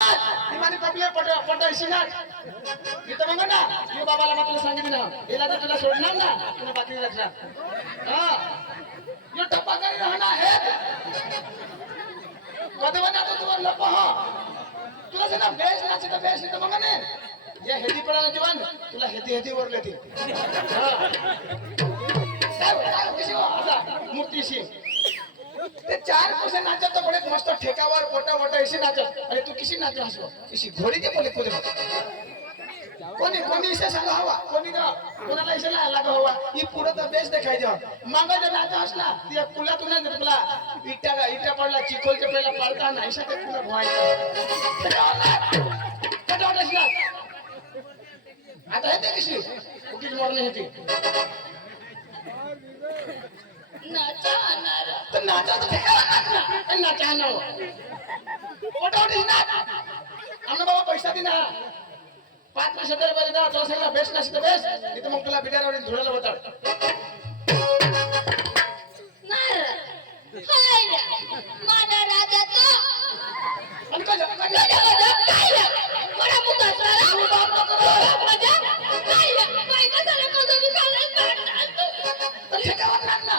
इमानी कपले पटो इसिना इथं मग ना यो बाबाला मग तुला सांगितलं ना याला तर तुला सोडणार ना तुला बाकी रखणार हां यो टप्पा करी राहणार है कदम ना तो तुला लप हा तुला से ना बेस नाचे तर बेस इथं मग ने या हेदी पडायला जीवन तुला हेदी वर लेती हां काय कशी हो आता मूर्तीशी ते चार कोसे नाचत तो बड़े मस्त ठेकावर पोटा वटा ऐसे नाचत अरे तू किसी नाच हसो किसी घोड़ी के बोले कोदे कोनी इसे सांगा हवा कोनी ना कोणाला इसे लागा हवा ही पुढे तर बेस देखाय द्या मांगा जर नाच हसला ते कुला तू नाही तुला इटा पडला चिखोलच्या पहिला पडता नाही इसे ते पुन्हा भवायचं कटावला आता हे ते कशी उकील मोरणे होती नाचा आणारा तर नाचा तर नाचा आणावं ना आमना बाबा पैसा दे ना 5,000 रुपये द्या तुला सांगितलं बेस्ट नसतं बेस्ट इथं मग तुला बिड्यावर धुळायला होता नारा हाय माझा राजा तो आणि काय बडा मुकाचा मजा काय काय कशाला कसं विचारलं तर ठेकावर लागला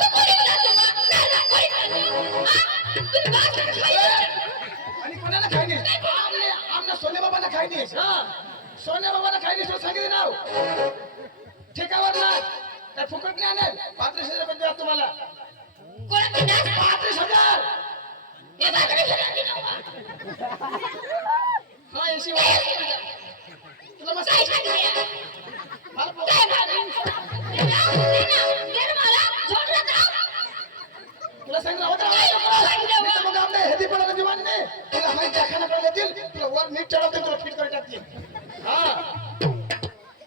आणि कोणाला खाई नाही आमना सोने बाबाला खाई नाही सोने बाबाला खाई नाही सांगितलं नाव ठेकावर ना काय फुकट नाही आणेल 5,000 रुपये द्या तुम्हाला कोणाकडे 35,000 हे बाकडे फिरती ना हा एसी तुला मस्त काय सांगितलं मला काय मला तुला सांगितलं होतं मग आपल्या हेदी पडायला जीवन नाही तुला माहिती खाना पडायला देतील तुला वर नीट चढवते तुला फिट करून टाकतील हा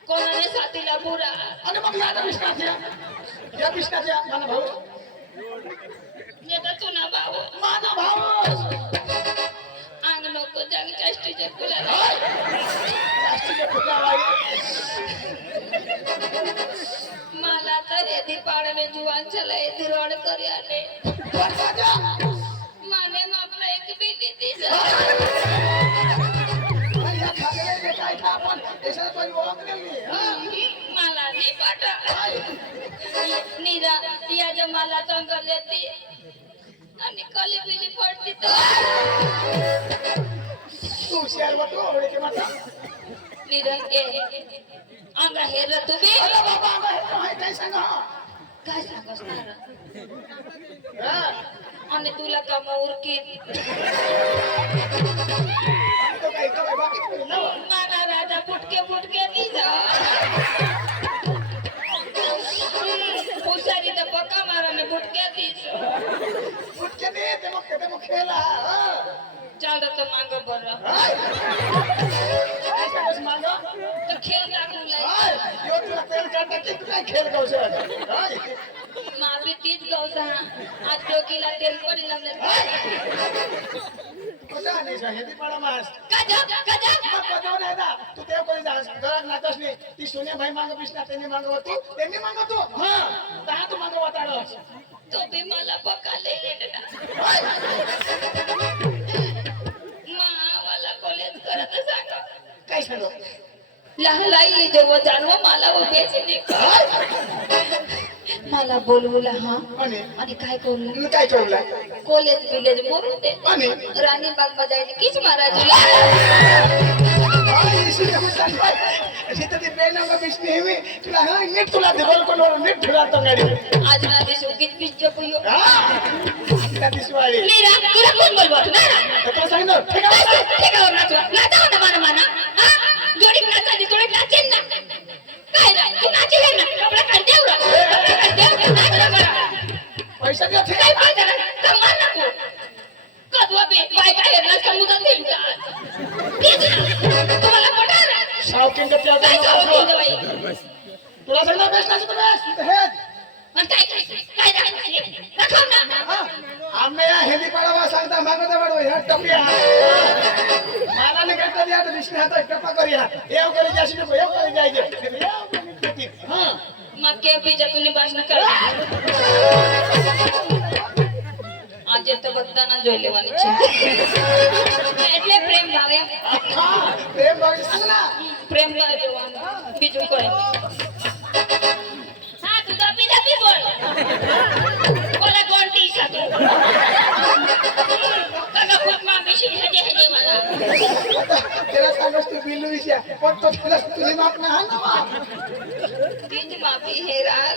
कोणाने साथीला बुरा आणि मग या विष्णाच्या माना भाऊ नेता तुना भाऊ माना भाऊ अंग नको जाग जास्तीचे फुला जास्तीचे फुला मला तर हेदी पाडणे जुवान चला हेदी रोड करी आले माने मापला एक बेटी दिस मला नाही पाठा निरा या मला तंगर देते आणि कली बिली पडती निरा अंगा हेर तुम्ही काय सांगस आणि तुला का उरकीन मला राजा फुटके दिजा हुशारी तर पक्का मारा मी फुटके दिस चालत तो मांग बरं तो खेळ दाखवलाय माफी तीच गवसा आज डोकीला तेल पडलं ती सोन्या भाई मांग बिसना त्यांनी मागवतो त्यांनी मागवतो हा दहा तू मागव वाटाड तो बी मला पकाले मावाला कॉलेज करत सांगा काय सांगू लहलाई जेव्हा जाणव मला उभेच नाही मला बोलवला हा आणि काय करू काय करूला कॉलेज विलेज मोरून दे आणि राणी बाग बजायला किच मारा तुला तुला नीट तुला देवल नीट ठेवला तो गाडी आज ना दिसू किच पिच्च पुयो त्या दिसवाळी नीरा तुला कोण बोलवत ना तुला सांगितलं ठेकावर नाचवा नाचाव ना माना माना हा जोडी नाचाली जोडी नाचेन ना काय रे तू नाचले ना कपडा काढ देऊ रे नाच ना बरं पैसा द्या काय पाहिजे ना कमाल नको कदवा बे बायका हेरलाच का मुदत भेटतात तुम्हाला पटार शावकिंग त्या तुला सांगितलं बेस्ट नाही तर बेस्ट हेच आणि काय दाखव ना आम्ही हेली पडावा सांगता मागवता वाढवा ह्या टप्प्या मला नाही करता द्या विष्णू हाता टप्पा करूया येव करी जाशी नको येव करी जायचे हा मग के बीजा तुम्ही भाषण कर આજે તો બધાના જોઈ લેવાની છે એટલે પ્રેમ ભાવે હા પ્રેમ ભાઈ સંગના પ્રેમ ભાવે જોવાનું બીજું કોઈ હા તું તો પી બોલ બોલા ગોંટી સાથે કાકા ફોટમાં મિશી હજે વાલા तेरा सांगस तू बिल्लू विषय पण तो त्याला तुझी माप ना हा ना तीज माफी हेरार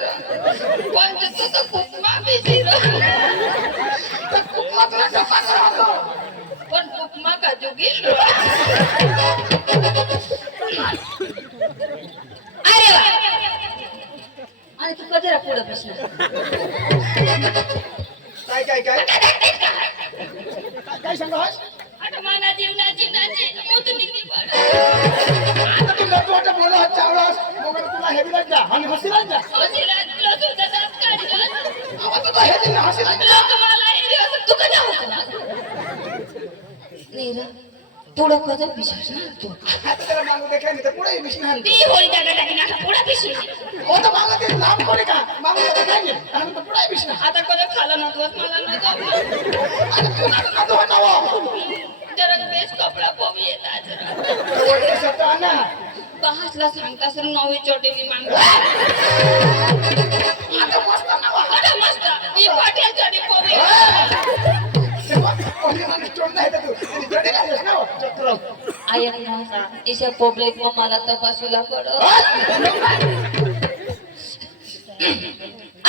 पंच तो कुकमा बेसी तर कुकमा तुला जपान राहतो पण कुकमा का जुगील अरे वा आणि तू कजरा पुढे बसला काय काय काय काय सांगस आता माना जीवनाची नाची मोतनी की पाड आता तू लटवट बोला चावलास मग तुला हे बिला जा आणि हसीला जा हसीला तुला सुद्धा दात काढला आता तू हे दिन हसीला जा लोक मला एरिया तू कजा होता नीरा पुढं कजा पिशास ना तू आता त्याला मागू देखाय नाही तर पुढे विष्णू ती होळी टाका टाकी नाका पुढं पिशी हो तर मागं ते नाम कोणी का मागू देखाय नाही आणि तर पुढे विष्णू आता कजा खाला ना तू मला ना जाऊ आता तू ना तो हटावा जरा बेस कपडा पोवी येता जरा वडे शब्द आणा बहासला सांगता सर नवी चोटी मी मांग आता मस्त नावा आता मस्त मी पाटील चोटी पोवी कोणी माणूस तोड नाही तर तू जडे लागेस ना चक्र आयक ना इसे पब्लिक में मला तपासूला पडो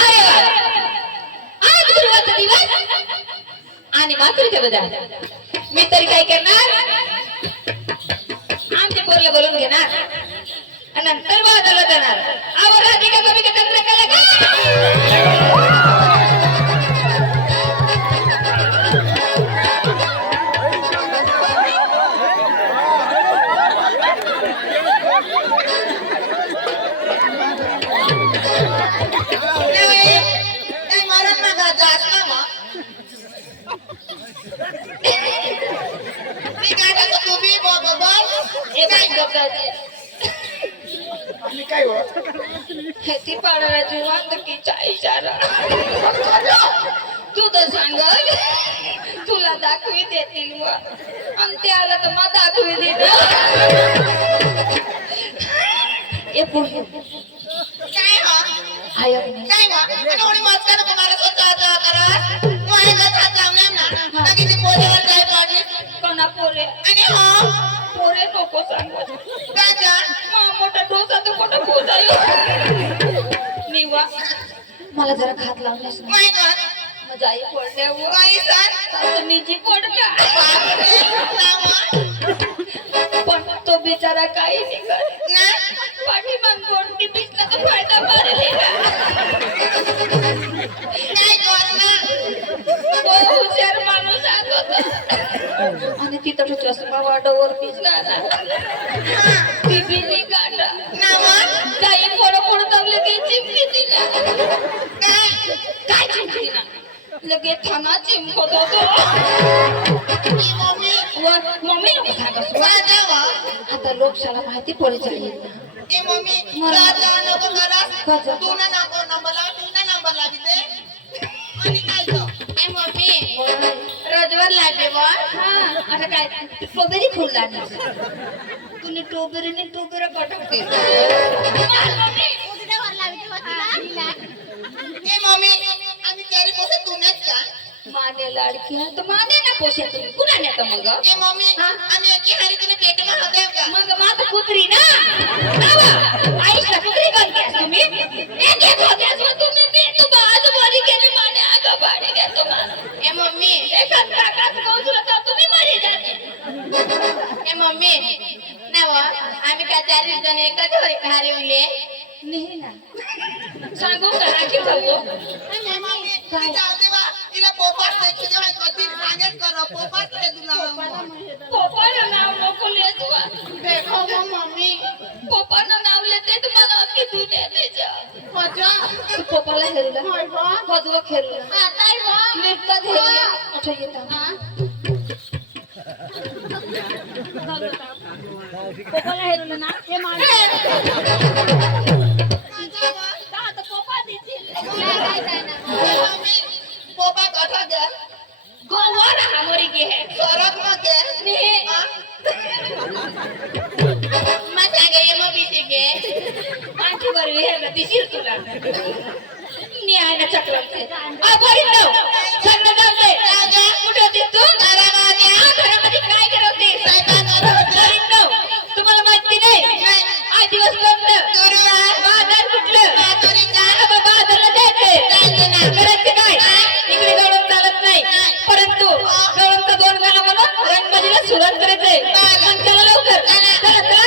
अरे आज गुरुवारचा दिवस आणि मातृत्व बद्दल मी तरी काय करणार आमच्या पोरला बोलून घेणार आणि नंतर बाजूला जाणार आवर आधी का कमी का तंत्र केलं का आणि काय हो ती पाडव्याची वांदकीचा इशारा तू तर सांग तुला दाखवी देतील व आणि ते आलं तर मग दाखवी देईल ए पुढे काय हो? आयक काय हो? आणि उडी मस्का नको मला स्वतःचा करा. मोहायला जात लावणार ना. नक्की ती पोरीवर काय पाडली? कोणा पोरे आणि हो, पोरे नको सांगू काय जाण? मोठा डोसा तर मोठा पोचाय निवा मला जरा खात लावण्यास माय गॉड. मजा आई पडल्यावर बाई सर. तर निजी पडला बापरे, लावा. पण तो बिचारा काही नाही करत ना? पाठीमाग कोणती दिसला तर फायदा मारेल काय गॉड ना? तो हुशार माणूस आहे होता आणि तिथं तो चष्मा वाडवर दिसला ना ती बिली काढला नावा? काही फोडं फोडं दाबलं की चिमकी दिला काय? काय चिमकी दिला लगेच थाना चिमकत होतो ई मम्मी. मम्मी नको सांगा काय जावा? आता लोकशाला माहिती पडे चाहिए ना ई मम्मी, जा जा नको करास. का जा? तू ना नको नंबर लाव, तू ना नंबर लावी दे. आणि काय तो? ए मम्मी, रोजवर लागले बा. हा आता काय स्ट्रॉबेरी फुल लागली तुम्ही टोबेरीने टोबेरा पटकते ए मम्मी, आम्ही त्यारी पोसे तू नाच का? माने लाडकी तर माने ना पोषे तुम्ही कुणा नेता मग ए मम्मी, आम्ही एकी हारी तुला पेटमा होते का? मग माझं कुत्री ना आईला कुत्री करते तुम्ही एक एक होते तुम्ही मी तू बाजू बरी केली माने आगा बाडी घेतो ए मम्मी, एखाद काकाच कौसला तर तुम्ही मरी जाते ए मम्मी, नाव आम्ही का चार जण एकच हारी उले. नाही ना सांगू का राखी जाऊ मम्मी, जाऊ दे बा. तिला पोपाट नाही तुझ्या कधी सांगेल कर पोपाट नाही तुला. पोपानं नाव नको लेतवा देखो वो मम्मी. पोपानं नाव लेते तुम्हाला अख्खी दुनिया त्याच्या मजा. तू पोपाला हेरला होय बा. कजवा खेळला आता बा. नेटका हेरला अच्छा येता पोपाला हेरला ना हे मान आता पोपा देतील मम्मी, पोपाट अठा द्या. वर हमरी के है सरक मग गे ने हा? मजा गई मग बीती गे आंटी वर हे ना दिशील तुला नी आहे ना चक्रमचे आ बरी न सगळं जाते कुठे होती तू घरामध्ये काय करत होती बरी न तुम्हाला माहिती नाही आज दिवस कोणतं बाजार कुठलं बाजारला जायचंय करायचं काय इकडे गळून चालत नाही परंतु गळूनचा दोन गाणं म्हणून रणबाजीला सुरुवात करायचंय मग चला लवकर चला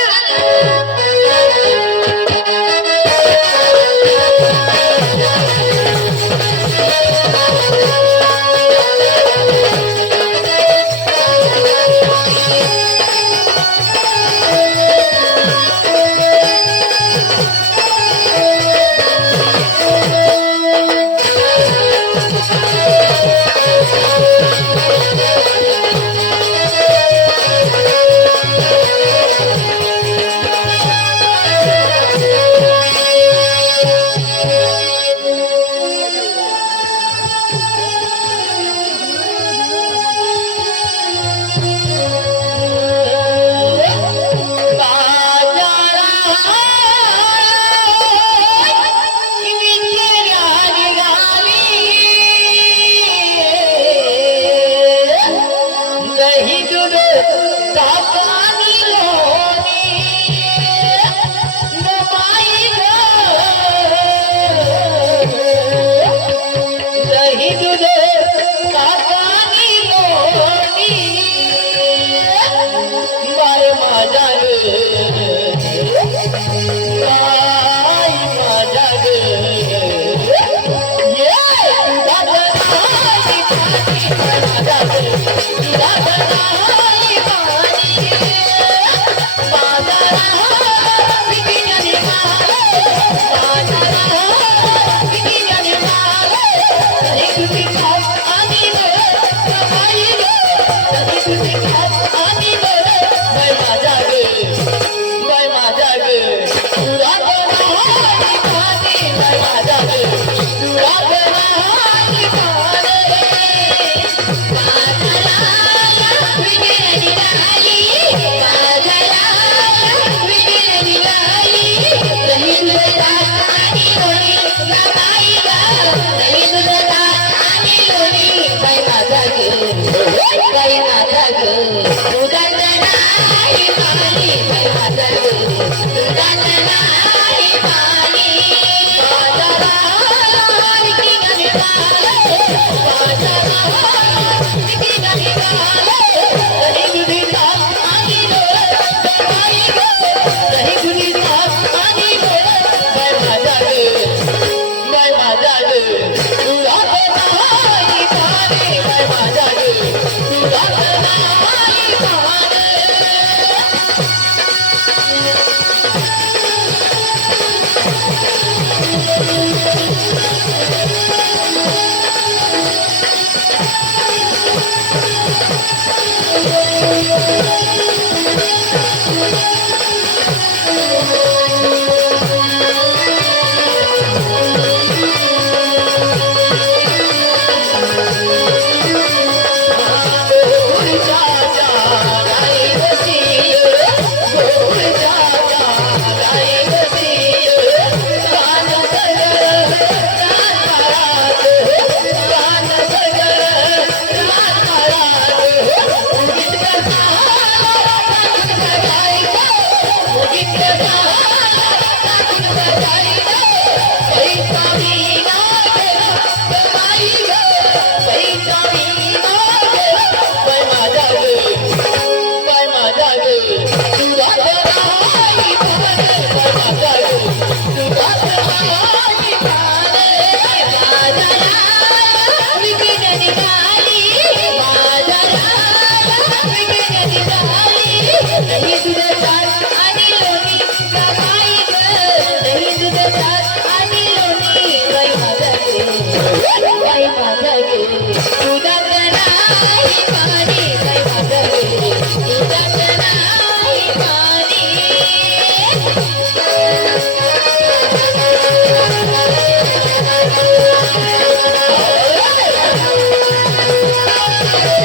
Thank you.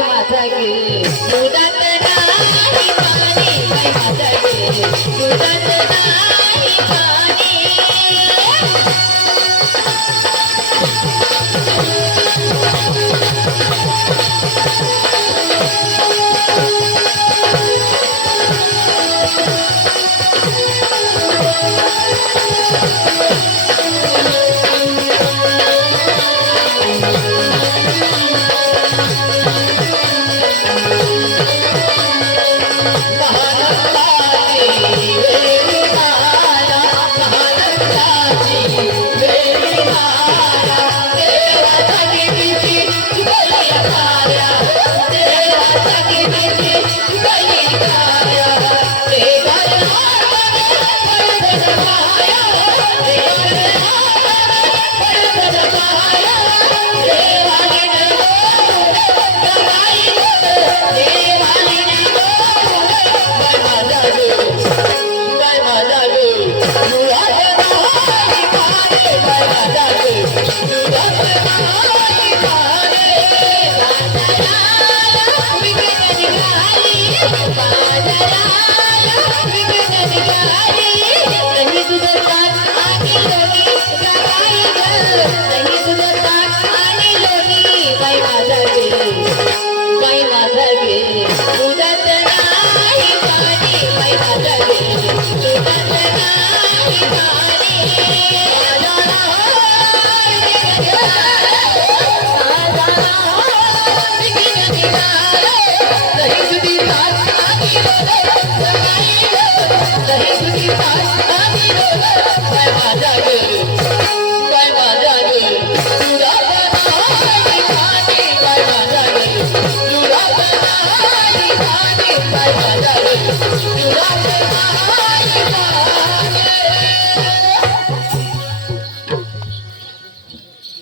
बाई माझा गे दुधात नाही पाणी बाई माझा गे दुधात नाही पाणी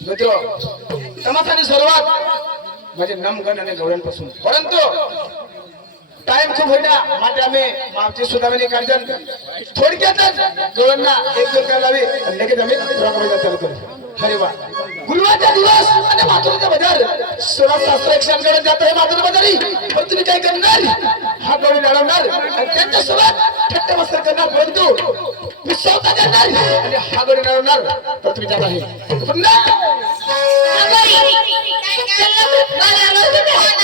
मित्र तमाशाने सुरुवात म्हणजे नमगण आणि गवळणपासून परंतु टाइम खूप होईना मात्र आम्ही मागची सुद्धा काढजन थोडक्यातच गवळणना एक दोन काय लावी आणि लगेच आम्ही रॉकवायला चालू करू अरे वा गुरुवारचा दिवस आणि माथुरीचा बाजार 16 कडे जात आहे माथुरी बाजारी पण तुम्ही काय करणार हा गवळी लढवणार आणि त्यांच्यासोबत थट्ट मस्तर करणार परंतु मी स्वतः जाणार आणि हा गवळी लढवणार तर तुम्ही जात आहे पुन्हा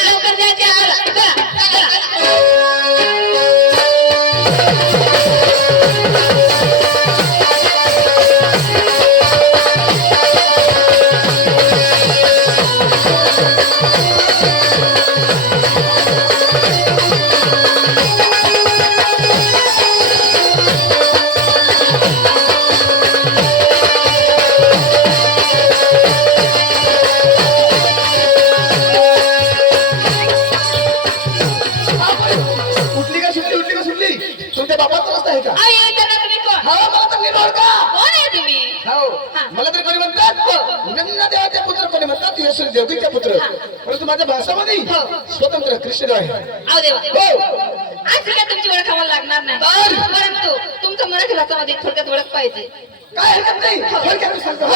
लवकर जायचे मला तर कोणी म्हणतात नंददेवाचे पुत्र कोणी म्हणतात येशू देवकीचे पुत्र परंतु माझ्या भाषामध्ये स्वतंत्र कृष्ण आहे अहो देवा आज काय तुमची ओळख आम्हाला लागणार नाही परंतु तुमचं मराठी भाषामध्ये थोडक्यात ओळख पाहिजे काय हरकत नाही थोडक्यात सांगतो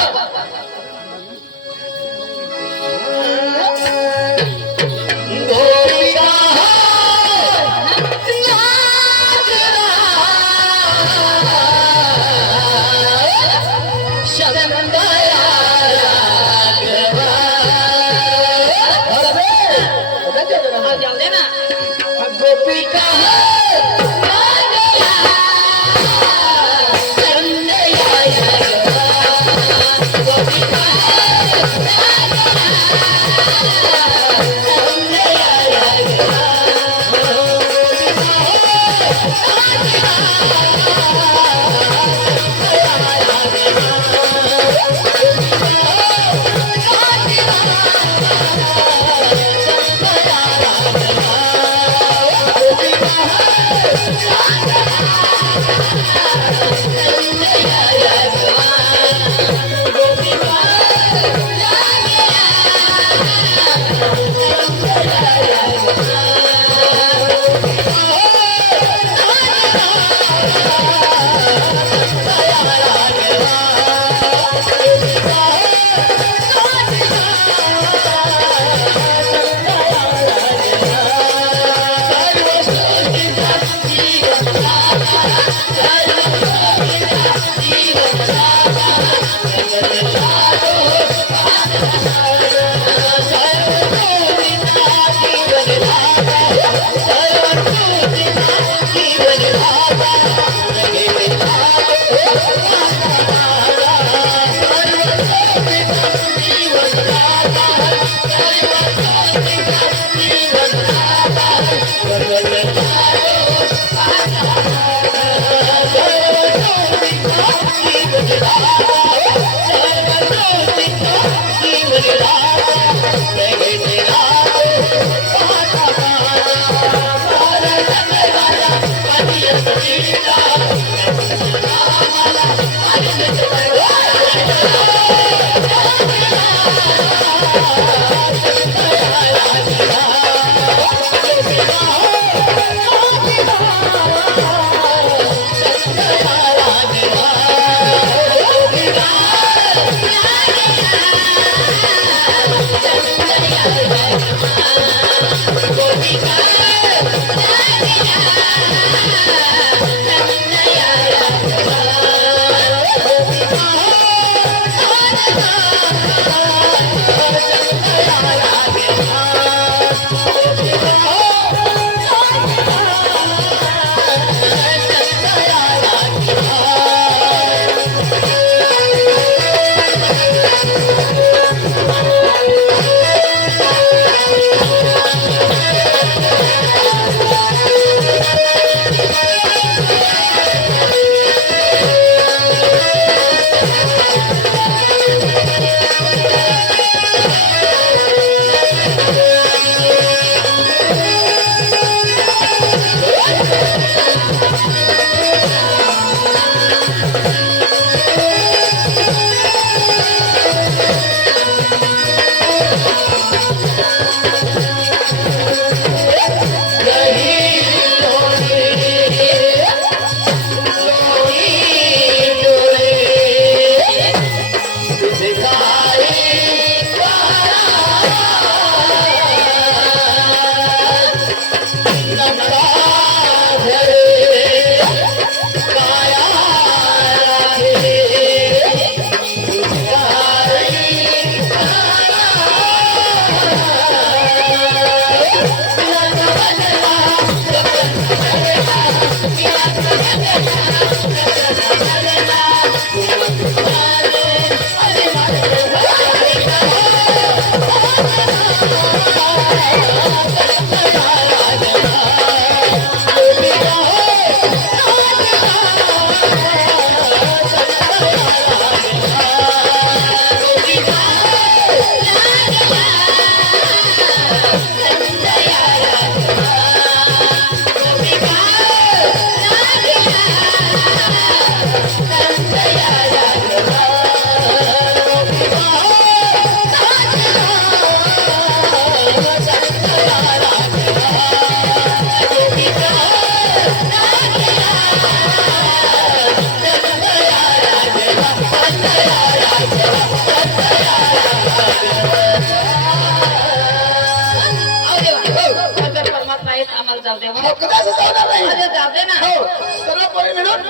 आम्हाला जाऊ द्या हो, कधी असं चालणार नाही. जाऊ दे ना हो, सर्व पोरी मिळून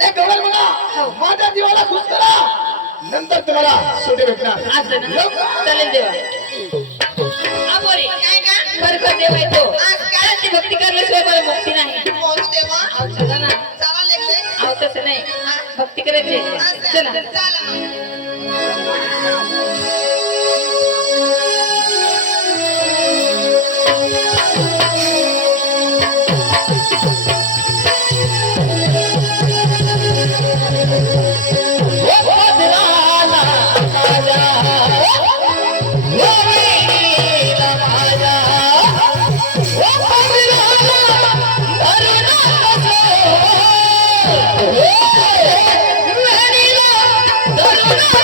एक गवळ म्हणा माझ्या जीवाला खुश करा, नंतर तुम्हाला सुटी भेटणार. असं ना लवकर. चालेल देवा काय का बरोबर देवा येतो आज काय त्यांची भक्ती करण्याशिवाय मला मुक्ती नाही बोलू देवा अहो, चला ना चला लेकरे अहो तसं नाही भक्ती करायची चला चला मग Oh,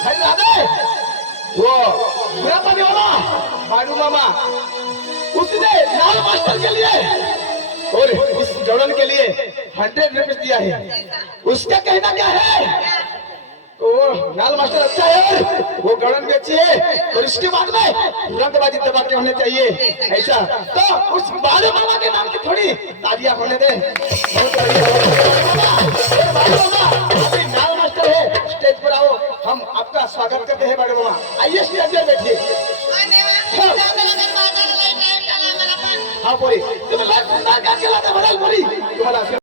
अरे राधे वो बुरा पानी वाला बाडू मामा उसने लाल मास्टर के लिए और इस जौड़न के लिए 100 रुपीज दिया है। उसका कहना क्या है? तो लाल मास्टर अच्छा है, वो गड़न भी अच्छी है और इसके बाद में रंगबाजी दबा के होने चाहिए ऐसा। तो उस बालू मामा के नाम की थोड़ी तालियां होने दे। बहुत अभी लाल मास्टर है, स्टेज पर आओ, हम आपका स्वागत करते हैं। बालू मामा आइए स्टेज पर बैठिए। हाँ बोली तुम्हें सुंदर का केला का भराल बोली तुम्हारा